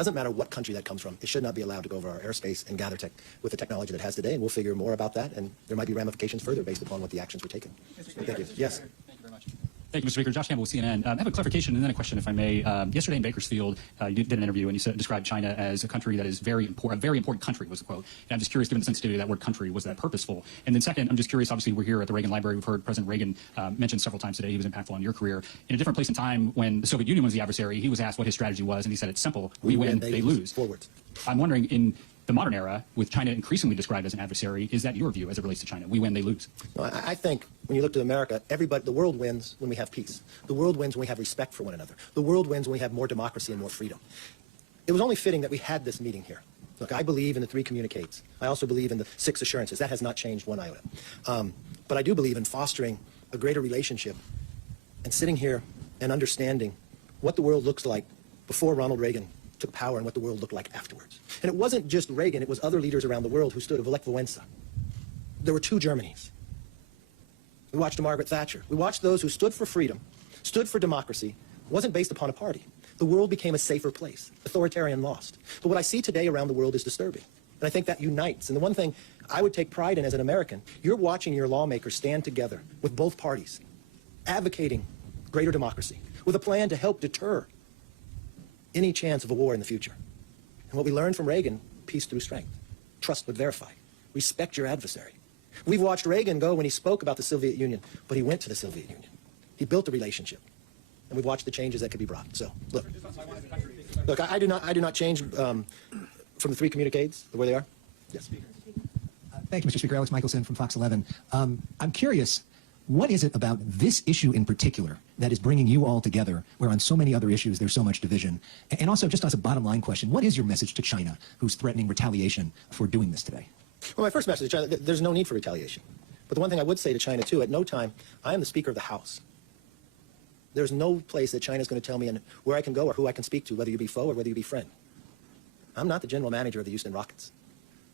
Doesn't matter what country that comes from. It should not be allowed to go over our airspace and gather tech with the technology that it has today, and we'll figure more about that, and there might be ramifications further based upon what the actions were taken. Thank you. Yes. Thank you very much. Thank you, Mr. Speaker. Josh Campbell with CNN. I have a clarification and then a question, if I may. Yesterday in Bakersfield, you did an interview and you described China as a country that is a very important country, was the quote. And I'm just curious, given the sensitivity of that word country, was that purposeful? And then second, I'm just curious, obviously we're here at the Reagan Library. We've heard President Reagan mentioned several times today he was impactful on your career. In a different place in time, when the Soviet Union was the adversary, he was asked what his strategy was, and he said it's simple. We win, they lose. Forwards. I'm wondering, in the modern era, with China increasingly described as an adversary, is that your view as it relates to China? We win, they lose. Well, I think when you look to America, the world wins when we have peace. The world wins when we have respect for one another. The world wins when we have more democracy and more freedom. It was only fitting that we had this meeting here. Look, I believe in the 3 communiques. I also believe in the 6 assurances. That has not changed one iota. But I do believe in fostering a greater relationship and sitting here and understanding what the world looks like before Ronald Reagan took power and what the world looked like afterwards. And it wasn't just Reagan, it was other leaders around the world who stood of Lech Wałęsa. There were 2 Germanys. We watched Margaret Thatcher. We watched those who stood for freedom, stood for democracy. It wasn't based upon a party. The world became a safer place. Authoritarian lost. But what I see today around the world is disturbing. And I think that unites. And the one thing I would take pride in as an American, you're watching your lawmakers stand together with both parties, advocating greater democracy, with a plan to help deter any chance of a war in the future. And what we learned from Reagan, peace through strength. Trust but verify. Respect your adversary. We've watched Reagan go when he spoke about the Soviet Union, but he went to the Soviet Union. He built a relationship. And we've watched the changes that could be brought. So, look, I do not change from the 3 communiques the way they are. Yes. Thank you, Mr. Speaker. Alex Michelson from Fox 11. I'm curious, what is it about this issue in particular that is bringing you all together, where on so many other issues there's so much division? And also, just as a bottom line question, what is your message to China, who's threatening retaliation for doing this today? Well, my first message to China, there's no need for retaliation. But the one thing I would say to China, too, at no time, I am the Speaker of the House. There's no place that China's going to tell me where I can go or who I can speak to, whether you be foe or whether you be friend. I'm not the general manager of the Houston Rockets.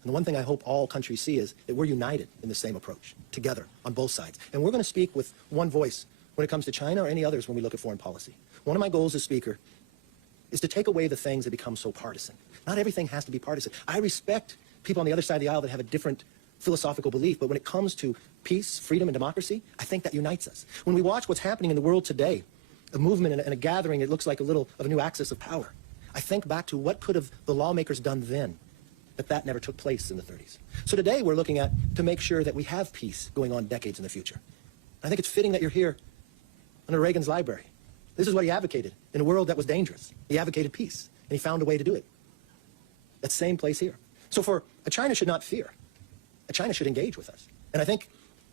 And the one thing I hope all countries see is that we're united in the same approach, together, on both sides. And we're going to speak with one voice when it comes to China or any others when we look at foreign policy. One of my goals as Speaker is to take away the things that become so partisan. Not everything has to be partisan. I respect people on the other side of the aisle that have a different philosophical belief, but when it comes to peace, freedom, and democracy, I think that unites us. When we watch what's happening in the world today, a movement and a gathering, it looks like a little of a new axis of power. I think back to what could have the lawmakers done then, that never took place in the 30s. So today we're looking at to make sure that we have peace going on decades in the future. I think it's fitting that you're here under Reagan's library. This is what he advocated in a world that was dangerous. He advocated peace, and he found a way to do it. That same place here. So for a China should not fear. A China should engage with us. And I think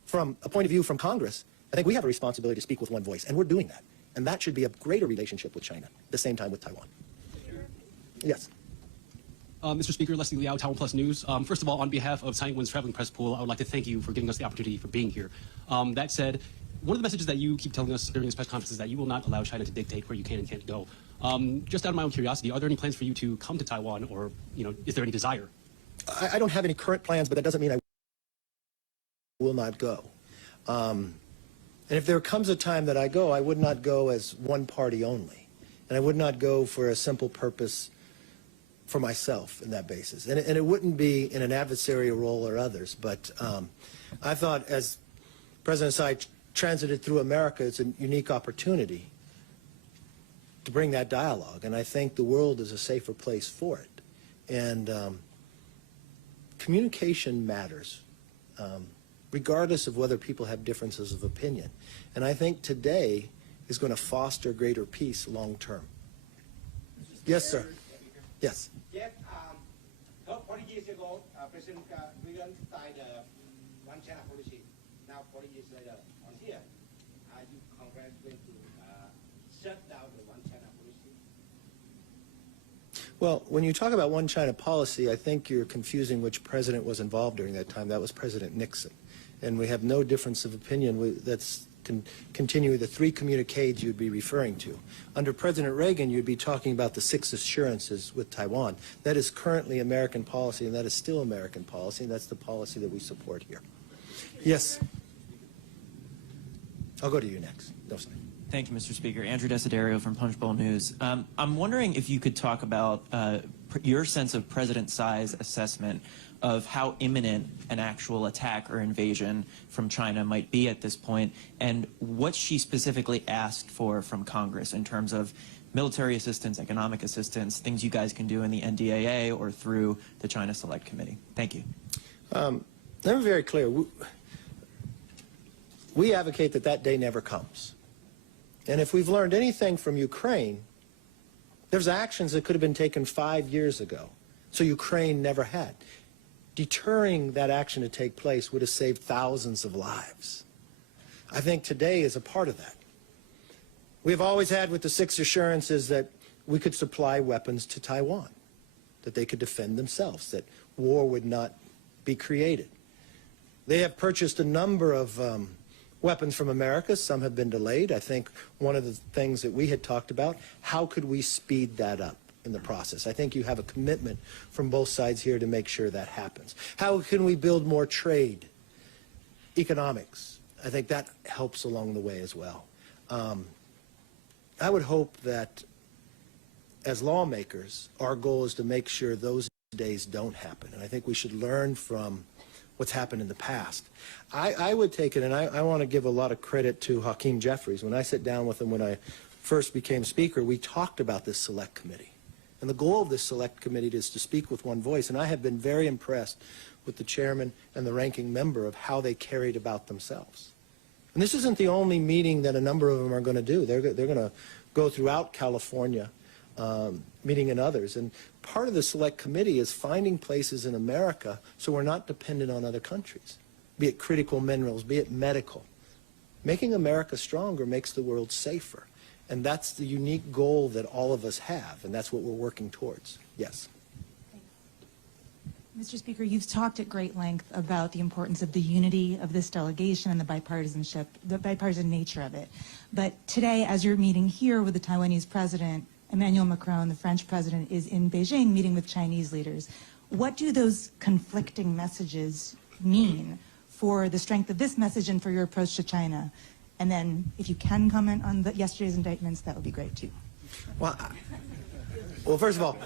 from a point of view from Congress, I think we have a responsibility to speak with one voice, and we're doing that. And that should be a greater relationship with China, at the same time with Taiwan. Yes. Mr. Speaker, Leslie Liao, Taiwan Plus News. First of all, on behalf of Tsai Ing-wen's traveling press pool, I would like to thank you for giving us the opportunity for being here. That said, one of the messages that you keep telling us during this press conference is that you will not allow China to dictate where you can and can't go. Just out of my own curiosity, are there any plans for you to come to Taiwan, or is there any desire? I don't have any current plans, but that doesn't mean I will not go. And if there comes a time that I go, I would not go as one party only. And I would not go for a simple purpose for myself in that basis. And it wouldn't be in an adversarial role or others, but I thought as President Tsai transited through America, it's a unique opportunity to bring that dialogue. And I think the world is a safer place for it. And communication matters, regardless of whether people have differences of opinion. And I think today is going to foster greater peace long term. Yes, sir. Yes. Yes. 40 years ago, President Reagan signed a one China policy. Now, 40 years later, on here, are you Congress going to shut down the one China policy? Well, when you talk about one China policy, I think you're confusing which president was involved during that time. That was President Nixon. And we have no difference of opinion. That's continue the 3 communiques you'd be referring to. Under President Reagan, you'd be talking about the 6 assurances with Taiwan. That is currently American policy, and that is still American policy, and that's the policy that we support here. Yes. I'll go to you next. No, sorry. Thank you, Mr. Speaker. Andrew Desiderio from Punchbowl News. I'm wondering if you could talk about your sense of President Tsai's assessment of how imminent an actual attack or invasion from China might be at this point, and what she specifically asked for from Congress in terms of military assistance, economic assistance, things you guys can do in the NDAA or through the China Select Committee. Thank you. Let me be very clear. We advocate that that day never comes. And if we've learned anything from Ukraine, there's actions that could have been taken 5 years ago, so Ukraine never had. Deterring that action to take place would have saved thousands of lives. I think today is a part of that. We've always had with the six assurances that we could supply weapons to Taiwan, that they could defend themselves, that war would not be created. They have purchased a number of weapons from America. Some have been delayed. I think one of the things that we had talked about, how could we speed that up in the process? I think you have a commitment from both sides here to make sure that happens. How can we build more trade, economics? I think that helps along the way as well. I would hope that as lawmakers, our goal is to make sure those days don't happen. And I think we should learn from what's happened in the past. I would take it, and I want to give a lot of credit to Hakeem Jeffries. When I sat down with him when I first became Speaker, we talked about this Select Committee. And the goal of this Select Committee is to speak with one voice. And I have been very impressed with the chairman and the ranking member of how they carried about themselves. And this isn't the only meeting that a number of them are going to do. They're going to go throughout California, meeting in others. And part of the Select Committee is finding places in America so we're not dependent on other countries, be it critical minerals, be it medical. Making America stronger makes the world safer. And that's the unique goal that all of us have, and that's what we're working towards. Yes. Mr. Speaker, you've talked at great length about the importance of the unity of this delegation and the bipartisanship, the bipartisan nature of it. But today, as you're meeting here with the Taiwanese president, Emmanuel Macron, the French president, is in Beijing meeting with Chinese leaders. What do those conflicting messages mean for the strength of this message and for your approach to China? And then, if you can comment on yesterday's indictments, that would be great, too. Well, first of all,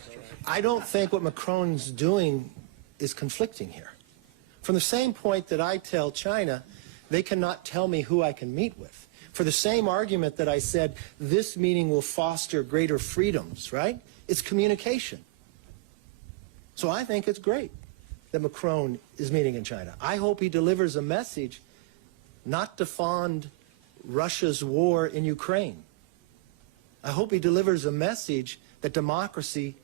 I don't think what Macron's doing is conflicting here. From the same point that I tell China, they cannot tell me who I can meet with. For the same argument that I said, this meeting will foster greater freedoms, right? It's communication. So I think it's great that Macron is meeting in China. I hope he delivers a message not to fund Russia's war in Ukraine. I hope he delivers a message that democracy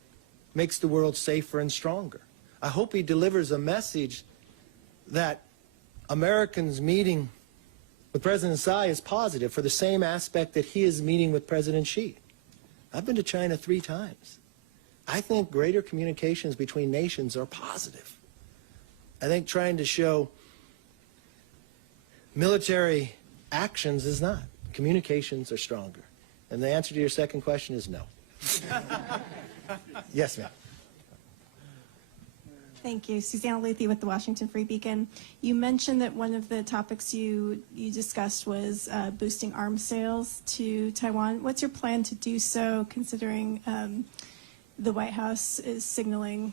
makes the world safer and stronger. I hope he delivers a message that Americans meeting with President Tsai is positive for the same aspect that he is meeting with President Xi. I've been to China 3 times. I think greater communications between nations are positive. I think trying to show military actions is not. Communications are stronger. And the answer to your second question is no. Yes, ma'am. Thank you. Susanna Luthi with the Washington Free Beacon. You mentioned that one of the topics you discussed was boosting arms sales to Taiwan. What's your plan to do so, considering the White House is signaling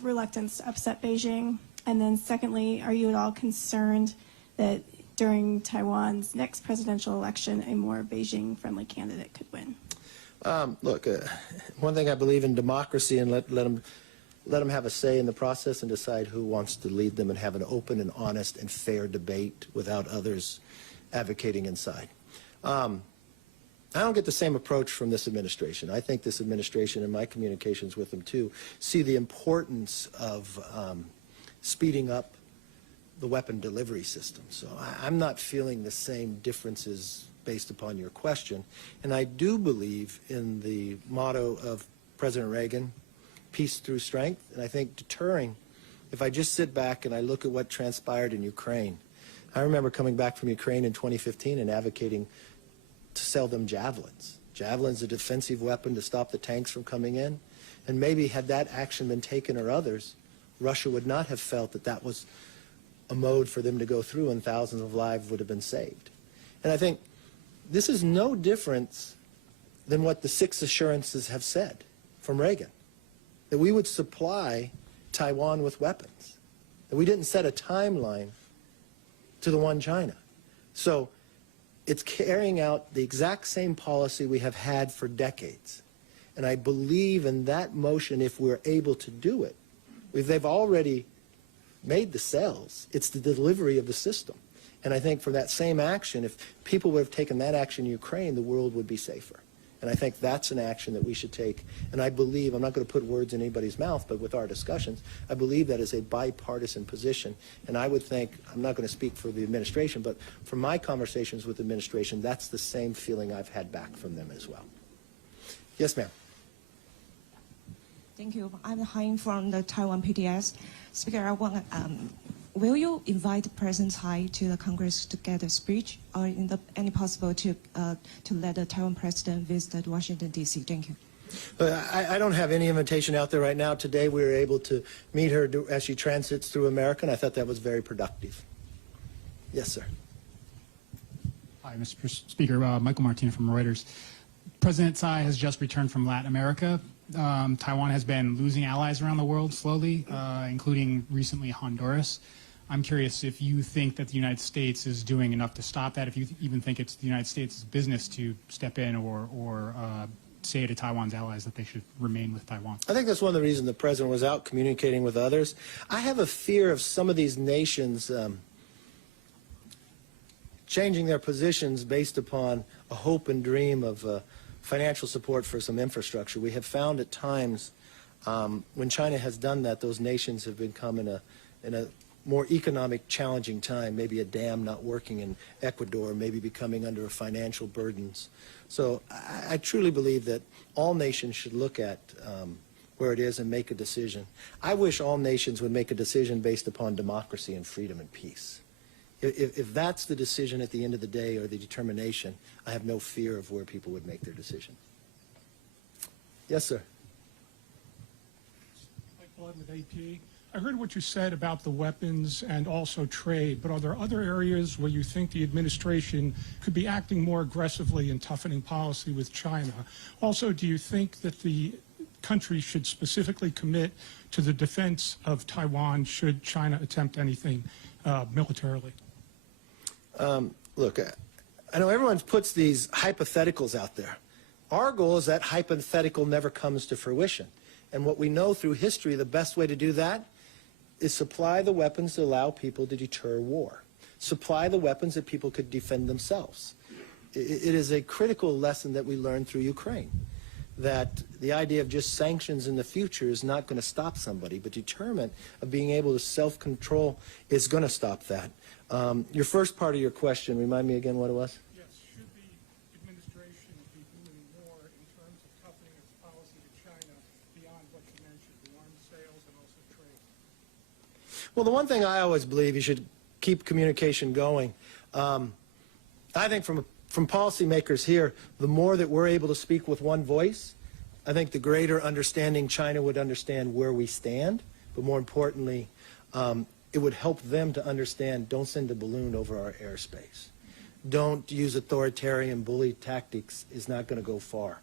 reluctance to upset Beijing? And then secondly, are you at all concerned that during Taiwan's next presidential election, a more Beijing-friendly candidate could win? Look, one thing I believe in democracy, and let them have a say in the process and decide who wants to lead them and have an open and honest and fair debate without others advocating inside. I don't get the same approach from this administration. I think this administration, and my communications with them too, see the importance of speeding up the weapon delivery system. So I'm not feeling the same differences based upon your question. And I do believe in the motto of President Reagan, peace through strength. And I think deterring, if I just sit back and I look at what transpired in Ukraine, I remember coming back from Ukraine in 2015 and advocating to sell them javelins. Javelins, a defensive weapon to stop the tanks from coming in. And maybe had that action been taken or others, Russia would not have felt that that was a mode for them to go through and thousands of lives would have been saved. And I think this is no different than what the 6 assurances have said from Reagan, that we would supply Taiwan with weapons, that we didn't set a timeline to the one China. So it's carrying out the exact same policy we have had for decades. And I believe in that motion, if we're able to do it. They've already made the sales. It's the delivery of the system. And I think for that same action, if people would have taken that action in Ukraine, the world would be safer. And I think that's an action that we should take. And I believe, I'm not going to put words in anybody's mouth, but with our discussions, I believe that is a bipartisan position. And I would think, I'm not going to speak for the administration, but from my conversations with the administration, that's the same feeling I've had back from them as well. Yes, ma'am. Thank you. I'm Hein from the Taiwan PDS. Speaker, I want will you invite President Tsai to the Congress to get a speech, or any possible to let the Taiwan president visit Washington, D.C.? Thank you. I don't have any invitation out there right now. Today we were able to meet her as she transits through America, and I thought that was very productive. Yes, sir. Hi, Mr. Speaker. Michael Martina from Reuters. President Tsai has just returned from Latin America. Taiwan has been losing allies around the world slowly, including recently Honduras. I'm curious if you think that the United States is doing enough to stop that, if you even think it's the United States' business to step in or say to Taiwan's allies that they should remain with Taiwan. I think that's one of the reasons the president was out communicating with others. I have a fear of some of these nations changing their positions based upon a hope and dream of financial support for some infrastructure. We have found at times when China has done that, those nations have become in a more economic challenging time, maybe a dam not working in Ecuador, maybe becoming under financial burdens. So I truly believe that all nations should look at where it is and make a decision. I wish all nations would make a decision based upon democracy and freedom and peace. If that's the decision at the end of the day, or the determination, I have no fear of where people would make their decision. Yes, sir. Mike Blood with AP. I heard what you said about the weapons and also trade, but are there other areas where you think the administration could be acting more aggressively in toughening policy with China? Also, do you think that the country should specifically commit to the defense of Taiwan should China attempt anything militarily? Look, I know everyone puts these hypotheticals out there. Our goal is that hypothetical never comes to fruition. And what we know through history, the best way to do that is supply the weapons to allow people to deter war. Supply the weapons that people could defend themselves. It is a critical lesson that we learned through Ukraine, that the idea of just sanctions in the future is not going to stop somebody, but deterrent of being able to self-control is going to stop that. Your first part of your question, remind me again what it was? Yes, should the administration be doing more in terms of toughening its policy to China beyond what you mentioned, the arms sales and also trade? Well, the one thing I always believe, you should keep communication going. I think from policymakers here, the more that we're able to speak with one voice, I think the greater understanding China would understand where we stand, but more importantly, it would help them to understand, don't send a balloon over our airspace. Don't use authoritarian bully tactics, is not going to go far.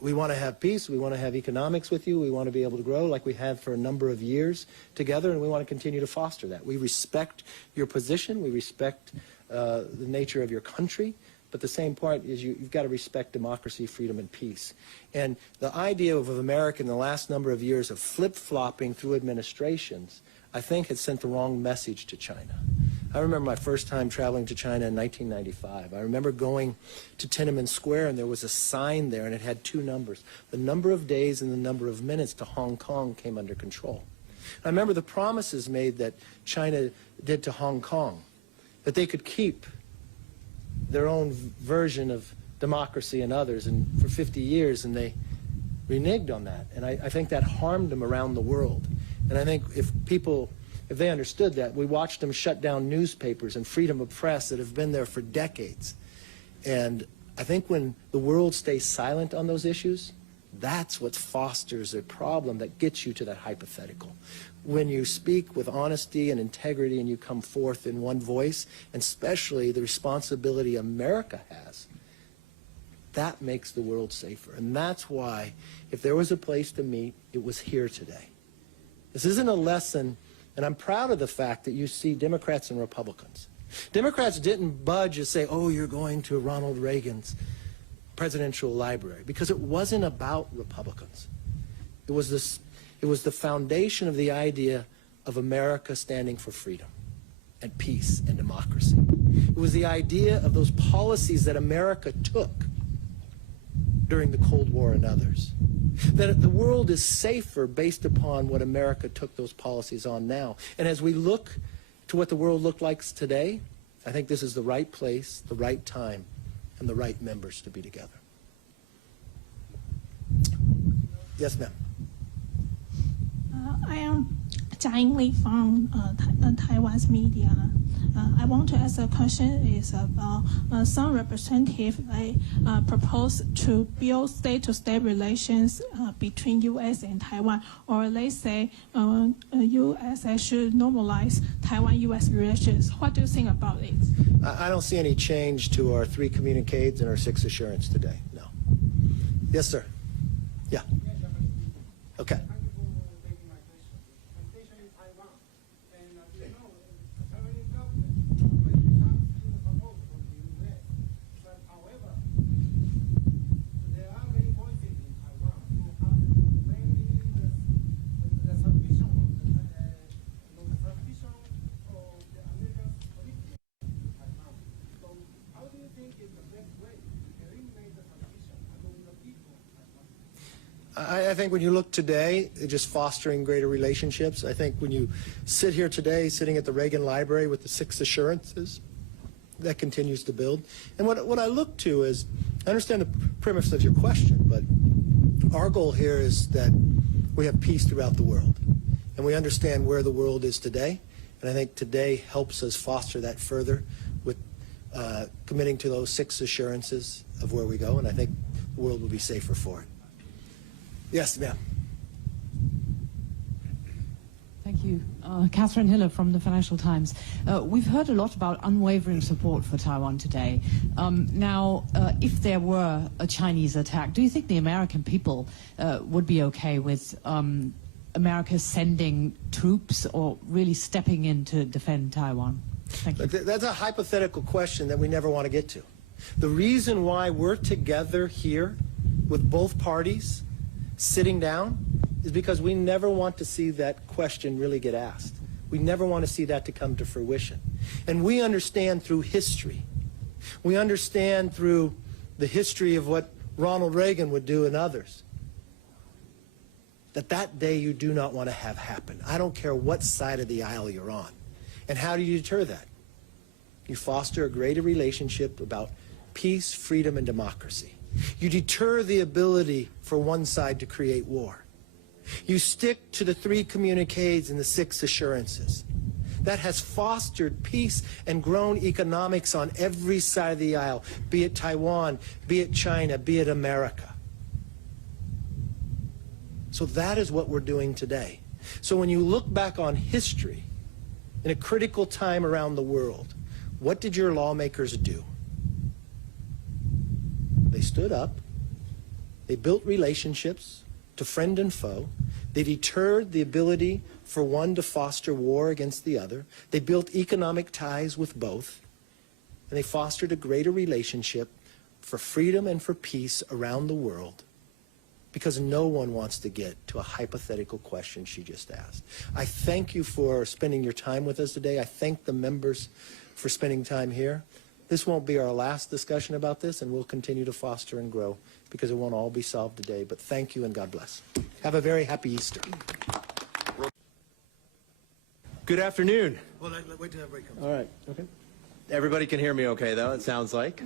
We want to have peace, we want to have economics with you, we want to be able to grow like we have for a number of years together, and we want to continue to foster that. We respect your position, we respect the nature of your country, but the same part is you've got to respect democracy, freedom, and peace. And the idea of America in the last number of years of flip-flopping through administrations, I think has sent the wrong message to China. I remember my first time traveling to China in 1995. I remember going to Tiananmen Square, and there was a sign there, and it had two numbers. The number of days and the number of minutes to Hong Kong came under control. I remember the promises made that China did to Hong Kong, that they could keep their own version of democracy and others, and for 50 years, and they reneged on that. And I think that harmed them around the world. And I think if they understood that, we watched them shut down newspapers and freedom of press that have been there for decades. And I think when the world stays silent on those issues, That's what fosters a problem that gets you to that hypothetical. When you speak with honesty and integrity and you come forth in one voice, and especially the responsibility America has, that makes the world safer. And that's why, if there was a place to meet, it was here today. This isn't a lesson, and I'm proud of the fact that you see Democrats and Republicans. Democrats didn't budge and say, oh, you're going to Ronald Reagan's presidential library, because it wasn't about Republicans. It was the foundation of the idea of America standing for freedom and peace and democracy. It was the idea of those policies that America took during the Cold War and others. That the world is safer based upon what America took those policies on now. And as we look to what the world looks like today, I think this is the right place, the right time, and the right members to be together. Yes, ma'am. I am Jiang Li from Taiwan's media. I want to ask a question is about some representative propose to build state-to-state relations between U.S. and Taiwan, or they say U.S. should normalize Taiwan-U.S. relations. What do you think about it? I don't see any change to our 3 communiques and our 6 assurance today, no. Yes, sir. Yeah. Okay. I think when you look today, just fostering greater relationships, I think when you sit here today, sitting at the Reagan Library with the 6 assurances, that continues to build. And what I look to is, I understand the premise of your question, but our goal here is that we have peace throughout the world. And we understand where the world is today. And I think today helps us foster that further with committing to those 6 assurances of where we go. And I think the world will be safer for it. Yes, ma'am. Thank you. Catherine Hiller from the Financial Times. We've heard a lot about unwavering support for Taiwan today. Now, if there were a Chinese attack, do you think the American people would be okay with America sending troops or really stepping in to defend Taiwan? Thank you. That's a hypothetical question that we never want to get to. The reason why we're together here with both parties sitting down is because we never want to see that question really get asked. We never want to see that to come to fruition. And we understand through history. We understand through the history of what Ronald Reagan would do and others, that day you do not want to have happen. I don't care what side of the aisle you're on. And how do you deter that? You foster a greater relationship about peace, freedom, and democracy. You deter the ability for one side to create war. You stick to the 3 communiques and the 6 assurances. That has fostered peace and grown economics on every side of the aisle, be it Taiwan, be it China, be it America. So that is what we're doing today. So when you look back on history, in a critical time around the world, what did your lawmakers do? They stood up, they built relationships to friend and foe, they deterred the ability for one to foster war against the other, they built economic ties with both, and they fostered a greater relationship for freedom and for peace around the world, because no one wants to get to a hypothetical question she just asked. I thank you for spending your time with us today. I thank the members for spending time here. This won't be our last discussion about this, and we'll continue to foster and grow because it won't all be solved today. But thank you and God bless. Have a very happy Easter. Good afternoon. Well, wait till everybody comes. All right. Okay. Everybody can hear me okay, though, it sounds like.